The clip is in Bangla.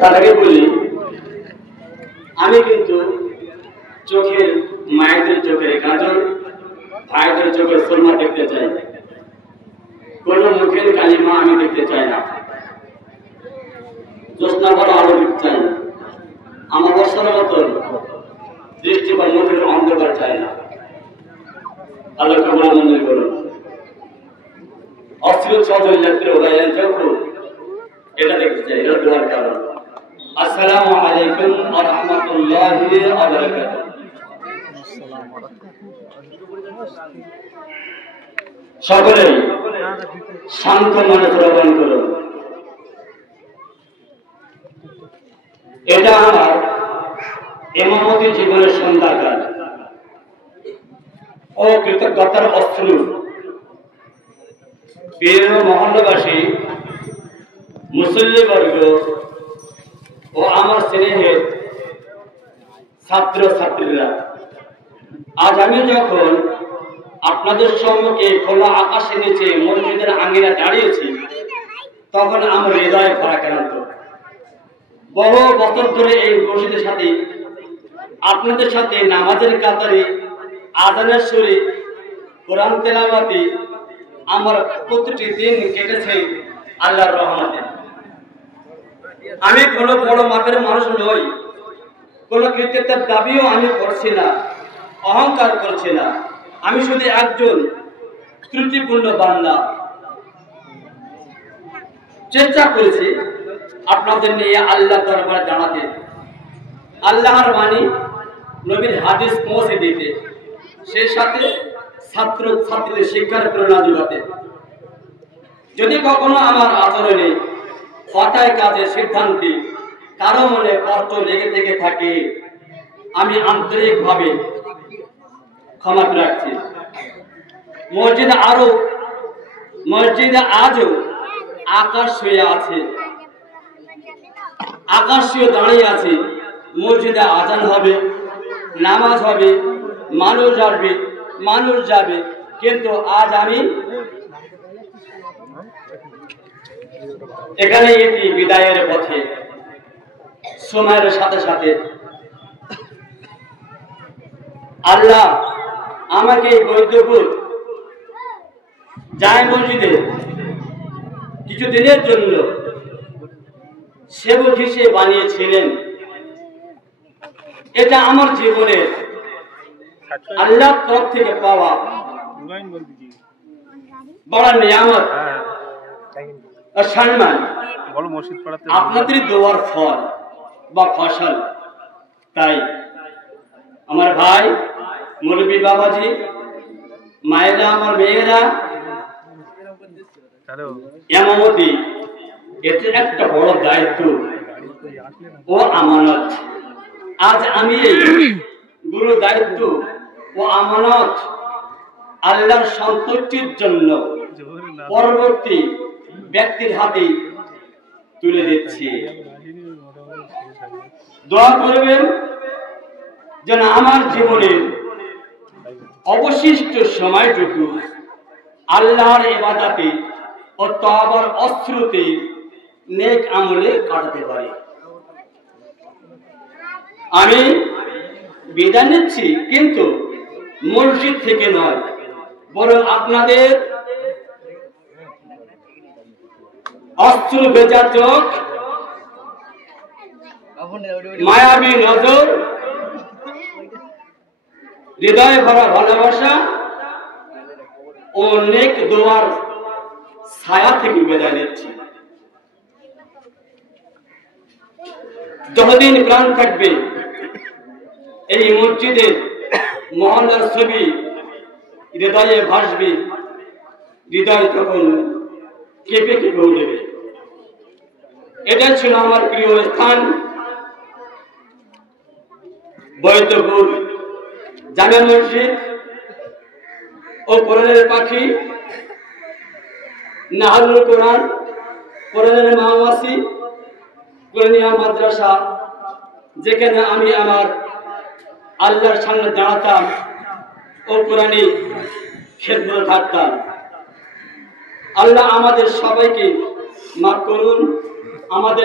তার আগে বলি, আমি কিন্তু চোখের মায়েদের চোখের কাজল, ভাইদের চোখের সুরমা দেখতে চাই, কোন মুখের কালিমা আমি দেখতে চাই না, জ্যোৎস্না বড় আলো দেখতে চাই না, আমার বছরের মতন দৃষ্টি বা মুখের অন্ধকার চাই না। আল্লাহ কবুল মঞ্জুর করুন। অস্থির চৌধুরী যাত্রী উদয়ন চক্র এটা দেখতে চাই, এটা দোয়ার কারণ। আসসালামু আলাইকুম ওয়া রাহমাতুল্লাহি ওয়া বারাকাতুহু। সকলেই শান্ত মনে শ্রবণ করুন। এটা আমার ইমামতি জীবনের সন্ধ্যাকাল ও কৃতজ্ঞতার অশ্রু। প্রিয় মহল্লাবাসী, মুসল্লিবর্গ ও আমার স্নেহের ছাত্র ছাত্রীরা, আজ আমি যখন আপনাদের সম্মুখে খোলা আকাশের নিচে মসজিদের আঙ্গিনা দাঁড়িয়েছি, তখন আমার হৃদয় ভারাক্রান্ত। বহু বছর ধরে এই মসজিদের সাথে আপনাদের সাথে নামাজের কাতারে, আযানের সুরে, কোরআন তেলাওয়াতে আমার প্রতিটি দিন কেটেছে আল্লাহর রহমতে। আমি কোনো বড় মাপের মানুষ নই, কোনো কৃতিত্বের দাবিও আমি করছি না, অহংকার করছি না। আমি শুধু একজন ত্রুটিপূর্ণ বান্দা। চেষ্টা করেছি আপনাদের নিয়ে আল্লাহ দরবারে জানাতে, আল্লাহর বাণী, নবীর হাদিস পৌঁছে দিতে, সেই সাথে ছাত্র ছাত্রীদের শিক্ষার প্রেরণা যোগাতে। যদি কখনো আমার আচরণে, কথায়, কাজে, সিদ্ধান্তে কারো মনে কষ্ট লেগে থেকে থাকে, আমি আন্তরিকভাবে ক্ষমা রাখছি। মসজিদে আজও আকাশ শুয়ে আছে, আকাশ শুয়ে দাঁড়িয়ে আছে। মসজিদে আজান হবে, নামাজ হবে, মানুষ আসবে, মানুষ যাবে, কিন্তু আজ আমি এখানে এটি বিদায়ের পথে। সময়ের সাথে সাথে আল্লাহ আমাকে বৈদ্যপুর জায় মসজিদে কিছুদিনের জন্য সেবক হিসেবে বানিয়েছিলেন। এটা আমার জীবনের আল্লাহর তরফ থেকে পাওয়া বড় নিয়ামত ও সম্মান, আপনাদের দোয়ার ফল বা ফসল। তাই আমার ভাই, মুরব্বী বাবাজি, মায়েরা, আমার মেয়েরা, ইমামতি এটা একটা বড় দায়িত্ব ও আমানত। আজ আমি এই গুরু দায়িত্ব ও আমানত আল্লাহর সন্তুষ্টির জন্য পরবর্তী ব্যক্তির হাতে তুলে দিচ্ছি। দোয়া করবেন যেন আমার জীবনের অবশিষ্ট সময়টুকু আল্লাহর ইবাদতে ও তওবার অশ্রুতে, নেক আমলে কাটাতে পারি। আমি বিদায় নিচ্ছি, কিন্তু মসজিদ থেকে নয়, বরং আপনাদের অশ্রু ভেজা চোখ, মায়াবী নজর, হৃদয় ভরা ভালোবাসা ও নেক দোয়ার ছায়া থেকে বিদায় নিচ্ছি। যতদিন প্রাণ থাকবে এই মসজিদের মহল্লার ছবি হৃদয়ে ভাসবে, হৃদয় তখন কেঁপে কেঁপে উঠবে। এটা ছিল আমার প্রিয় স্থান, বৈদ্যপুর জামে মসজিদ ও কোরআনের পাখি, নাহারুল কোরআন, কোরআনের মাওয়াসি, কোরআনিয়া মাদ্রাসা, যেখানে আমি আমার আল্লাহর সামনে দাঁড়াতাম ও কোরআনি খেদমতে থাকতাম। আল্লাহ আমাদের সবাইকে মাফ করুন। আমাদের